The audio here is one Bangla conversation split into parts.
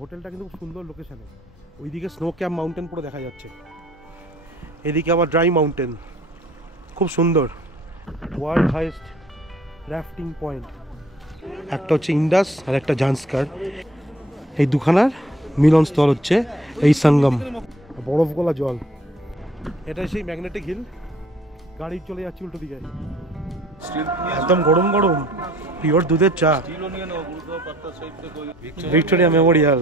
হোটেলটা কিন্তু খুব সুন্দর লোকেশনে। ওইদিকে স্নো ক্যাম্প মাউন্টেন পুরো দেখা যাচ্ছে, এদিকে আবার ড্রাই মাউন্টেন, খুব সুন্দর। ওয়ার্ল্ড হাইয়েস্ট রাফটিং পয়েন্ট, একটা হচ্ছে ইন্ডাস আর একটা জান্সকার, এই দুখানার মিলনস্থল হচ্ছে এই সঙ্গম। বরফ গলা জল, এটা সেই ম্যাগনেটিক হিল। গাড়ি চলে যাচ্ছে উল্টো দিকে, একদম গরম গরম পিওর দুধের চা। Victoria Memorial.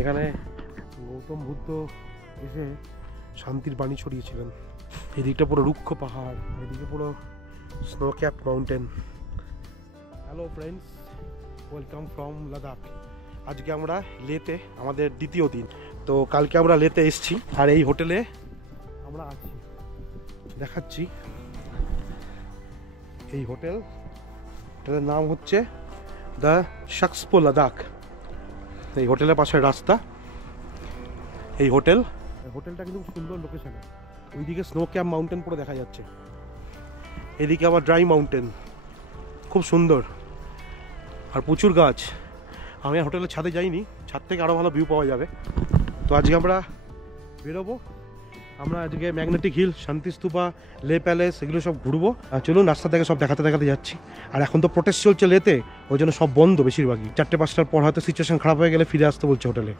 এখানে গৌতম বুদ্ধ এসে শান্তির বাণী ছড়িয়েছিলেন। এদিকটা পুরো রুক্ষ পাহাড়, এদিকে পুরো snow cap mountain. Hello friends, welcome from Ladakh. আজকে আমরা লেতে, আমাদের দ্বিতীয় দিন। তো কালকে আমরা লেতে এসেছি আর এই হোটেলে আমরা আছি, দেখাচ্ছি। এই হোটেলের নাম হচ্ছে দ্য শাক্সপো লাদাখ। এই হোটেলের পাশে রাস্তা, এই হোটেলটা কিন্তু খুব সুন্দর লোকেশনে। ওইদিকে স্নো ক্যাম্প মাউন্টেন পুরো দেখা যাচ্ছে, এদিকে আবার ড্রাই মাউন্টেন, খুব সুন্দর আর প্রচুর গাছ। আমি হোটেলের ছাদে যাইনি, ছাদ থেকে আরও ভালো ভিউ পাওয়া যাবে। তো আজকে আমরা বেরোবো, আমরা আজকে ম্যাগনেটিক হিল, শান্তিস্তূপা, লে প্যালেস এগুলো সব ঘুরবো। আর চলুন রাস্তা থেকে সব দেখাতে যাচ্ছি। আর এখন তো প্রোটেস্ট চলছে লেতে, ওই জন্য সব বন্ধ বেশিরভাগই। 4টে-5টার পর হয়তো সিচুয়েশন খারাপ হয়ে গেলে ফিরে আসতে বলছে হোটেলে।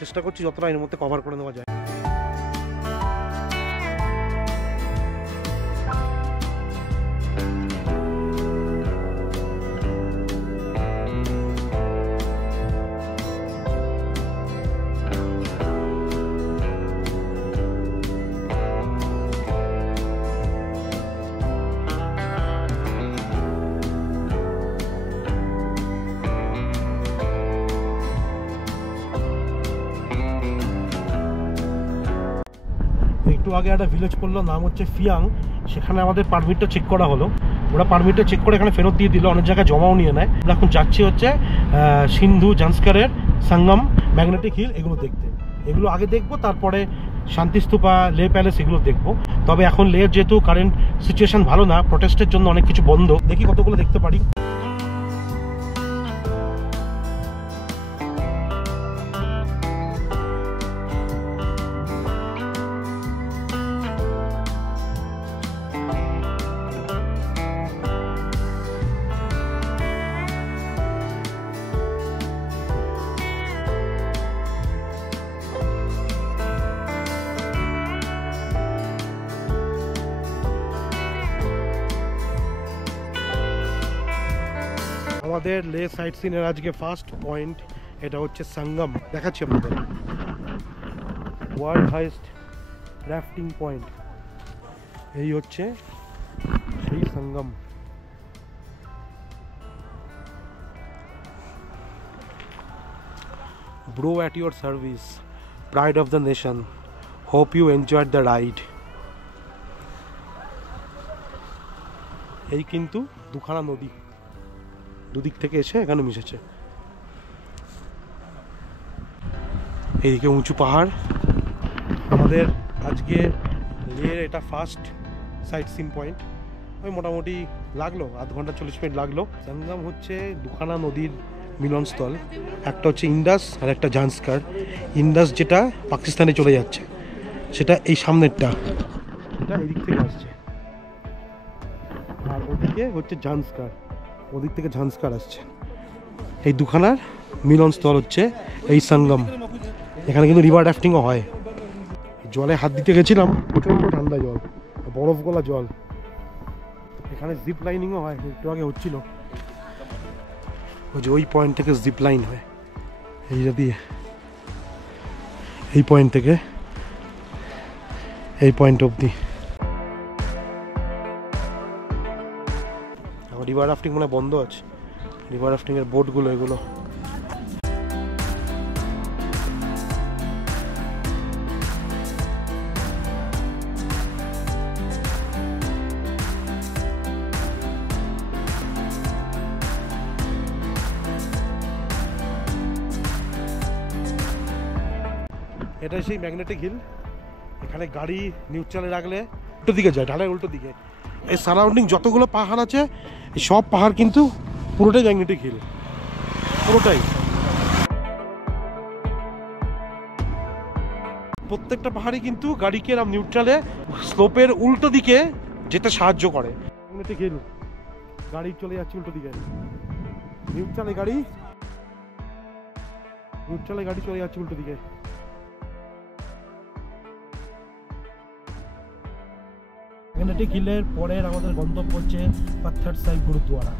চেষ্টা করছি যতটা এর মধ্যে কভার করে নেওয়া যায়। একটু আগে একটা ভিলেজ পড়লো, নাম হচ্ছে ফিয়াং। সেখানে আমাদের পারমিটটা চেক করা হলো, ওরা পারমিটটা চেক করে এখানে ফেরত দিয়ে দিল, অনেক জায়গায় জমাও নিয়ে নেয়। এখন যাচ্ছি হচ্ছে সিন্ধু জান্সকারের সঙ্গম, ম্যাগনেটিক হিল এগুলো দেখতে। এগুলো আগে দেখবো, তারপরে শান্তিস্তূপা, লে প্যালেস এগুলো দেখবো। তবে এখন লের যেহেতু কারেন্ট সিচুয়েশন ভালো না, প্রোটেস্টের জন্য অনেক কিছু বন্ধ, দেখি কতগুলো দেখতে পারি। আমাদের লে সাইট সিনের আজকে ফার্স্ট পয়েন্ট, এটা হচ্ছে সঙ্গম। দেখাচ্ছি আপনাদের, ওয়ার্ল্ড হাইয়েস্ট রাফটিং পয়েন্ট। এই হচ্ছে সেই সঙ্গম। Bro at your service, pride of the nation, hope you enjoyed the ride. এই কিন্তু দুখানা নদী দুদিক থেকে এসে এখানে মিশেছে। এইদিকে উঁচু পাহাড়। আমাদের আজকে লের এটা ফার্স্ট সাইট সিন পয়েন্ট। ওই মোটামুটি লাগলো আধ ঘন্টা 40 মিনিট লাগলো। সঙ্গম হচ্ছে দুখানা নদীর মিলনস্থল, একটা হচ্ছে ইন্ডাস আর একটা জান্সকার। ইন্ডাস যেটা পাকিস্তানে চলে যাচ্ছে, সেটা এই সামনেরটা, এটা এদিক থেকে আসছে। আর ওদিকে হচ্ছে জান্সকার, ওদিক থেকে ঝান্সকার আসছে। এই দুখানার মিলনস্থল হচ্ছে এই সঙ্গম। এখানে কিন্তু রিভার রাফটিংও হয়। জলে হাত দিতে গেছিলাম, প্রচণ্ড ঠান্ডা জল, বরফ গলা জল। এখানে জিপ লাইনিংও হয়, একটু আগে হচ্ছিল। ওই যে ওই পয়েন্ট থেকে জিপ লাইন হয়, এই যদি এই পয়েন্ট থেকে এই পয়েন্ট অবধি। রিভার রাফটিং মানে বন্ধ আছে, রিভার রাফটিং এর বোটগুলো এগুলো। এটা সেই ম্যাগনেটিক হিল। এখানে গাড়ি নিউট্রালে রাখলে উল্টো দিকে যায়, ঢালের উল্টো দিকে। এই সারাউন্ডিং যতগুলো পাহাড় আছে এই সব পাহাড় কিন্তু পুরোটাই ম্যাগনেটিক হিল, পুরোটাই। প্রত্যেকটা পাহাড়ই কিন্তু গাড়িকে এরকম নিউট্রালে স্লোপের উল্টো দিকে যেতে সাহায্য করে। ম্যাগনেটিক হিল, গাড়ি চলে যাচ্ছে উল্টো দিকে, নিউট্রালে গাড়ি চলে যাচ্ছে উল্টো দিকে। ম্যাগনেটিক হিলের পরের আমাদের গন্তব্য হচ্ছে পাথর সাহিব গুরুদ্বারা।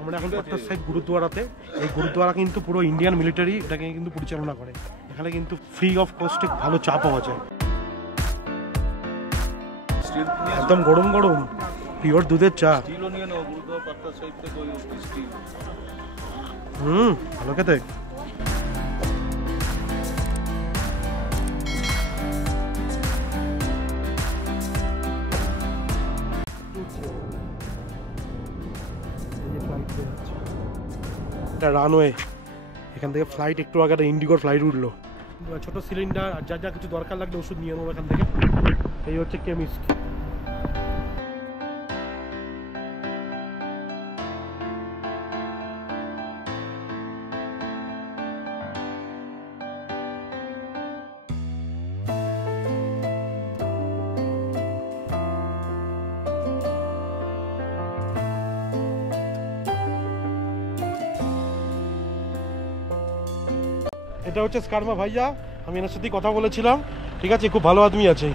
আমরা এখন পাথর সাহিব গুরুদ্বারাতে। এই গুরুদ্বারা কিন্তু পুরো ইন্ডিয়ান মিলিটারি এটাকে কিন্তু পরিচালনা করে। এখানে কিন্তু ফ্রি অফ কস্টে ভালো চা পাওয়া যায়, একদম গরম গরম পিওর দুধের চা। ভালো খেতে। রানওয়ে, এখান থেকে ফ্লাইট একটু আগে একটা ইন্ডিগোর ফ্লাইট উঠলো। ছোট সিলিন্ডার আর যা যা কিছু দরকার লাগলে ওষুধ নিয়ে নেবো এখান থেকে। এই হচ্ছে কেমিস্ট। এটা হচ্ছে স্কারমা ভাইয়া, আমি এনার সাথে কথা বলেছিলাম, ঠিক আছে, খুব ভালো আদমি আছে।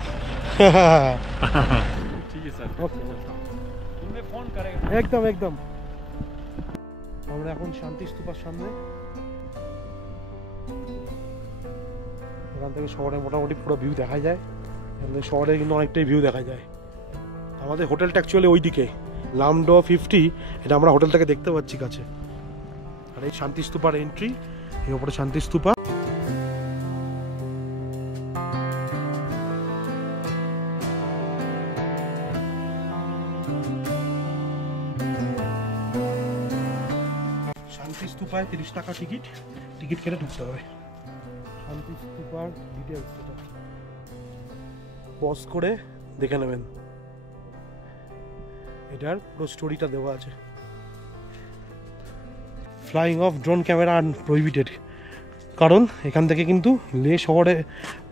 একদম একদম। আমরা এখন শান্তি স্তূপার সামনে, এখান থেকে শহরে মোটামুটি পুরো ভিউ দেখা যায়। শহরে কিন্তু অনেকটাই ভিউ দেখা যায়। আমাদের হোটেলটা অ্যাকচুয়ালি ওই দিকে লামডো 50, এটা আমরা হোটেল থেকে দেখতে পাচ্ছি কাছে। আর এই শান্তি স্তূপার এন্ট্রি, এই ওপরে শান্তি স্তূপা। শান্তি স্তূপায় 30 টাকা টিকিট কেটে ঢুকতে হবে। শান্তি স্তূপার ডিটেলস পজ করে দেখে নেবেন, এটার পুরো স্টোরিটা দেওয়া আছে। ফ্লাইং অফ ড্রোন ক্যামেরা আনপ্রহিবিটেড, কারণ এখান থেকে কিন্তু লে শহরে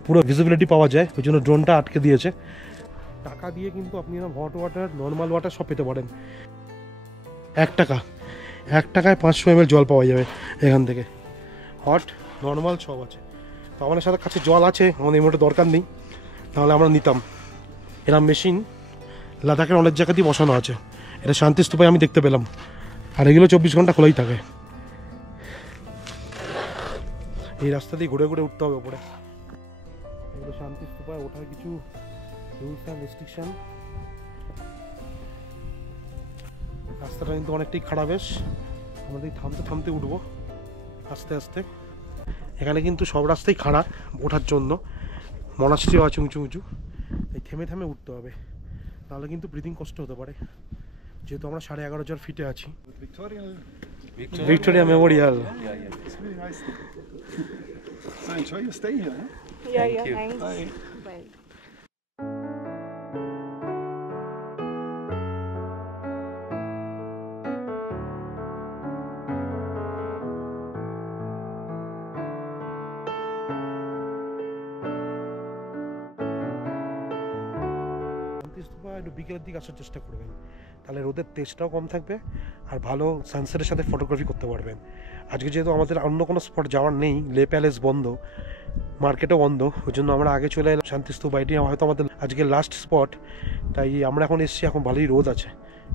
পুরো ভিজিবিলিটি পাওয়া যায়, ওই জন্য ড্রোনটা আটকে দিয়েছে। টাকা দিয়ে কিন্তু আপনি হট ওয়াটার, নর্মাল ওয়াটার সব পেতে পারেন। 1 টাকায় 500 ml জল পাওয়া যাবে এখান থেকে, হট নর্মাল সব আছে। তো আমাদের সাথে কাছে জল আছে, আমাদের এই মুহূর্তে দরকার নেই, তাহলে আমরা নিতাম। এরকম মেশিন লাদাখের অনেক জায়গাতেই বসানো আছে, এটা শান্তি স্তূপায় আমি দেখতে পেলাম। আর এগুলো 24 ঘন্টা খোলাই থাকে। এই রাস্তা দিয়ে ঘুরে ঘুরে উঠতে হবে ওপরে। এগুলো শান্তি স্তূপায় ওঠার কিছু রুলস অ্যান্ড রেস্ট্রিকশন। রাস্তাটা কিন্তু অনেকটাই খারাপ, বেশ আমাদের থামতে থামতে উঠবো আস্তে আস্তে। এখানে কিন্তু সব রাস্তাই খারাপ ওঠার জন্য, মনাস্ট্রিও আছে উঁচু উঁচু, এই থেমে থেমে উঠতে হবে, তাহলে কিন্তু ব্রিদিং কষ্ট হতে পারে। যেহেতু আমরা 11,500 ফিটে আছি। Victoria Memorial. So enjoy your stay here. Huh? Yeah, thanks. Bye. Bye. একটু বিকেলের দিকে আসার চেষ্টা করবেন, তাহলে রোদের তেজটাও কম থাকবে আর ভালো সানসেটের সাথে ফটোগ্রাফি করতে পারবেন। আজকে যেহেতু আমাদের অন্য কোনো স্পট যাওয়ার নেই, লে প্যালেস বন্ধ, মার্কেটও বন্ধ, ওই জন্য আমরা আগে চলে এলাম শান্তি স্তূপ। এটি হয়তো আমাদের আজকে লাস্ট স্পট, তাই আমরা এখন এসেছি। এখন ভালোই রোদ আছে,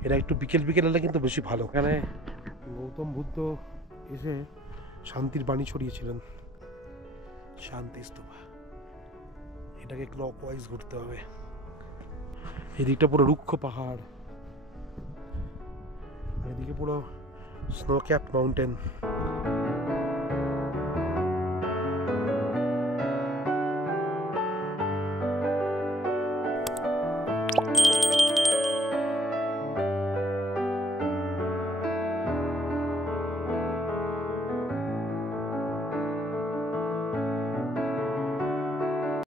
এটা একটু বিকেল এলে কিন্তু বেশি ভালো। এখানে গৌতম বুদ্ধ এসে শান্তির বাণী ছড়িয়েছিলেন। শান্তি স্তূপ, এটাকে ক্লকওয়াইজ ঘুরতে হবে। এদিকটা পুরো রুক্ষ পাহাড়, আর এদিকে পুরো স্নো ক্যাপ মাউন্টেন।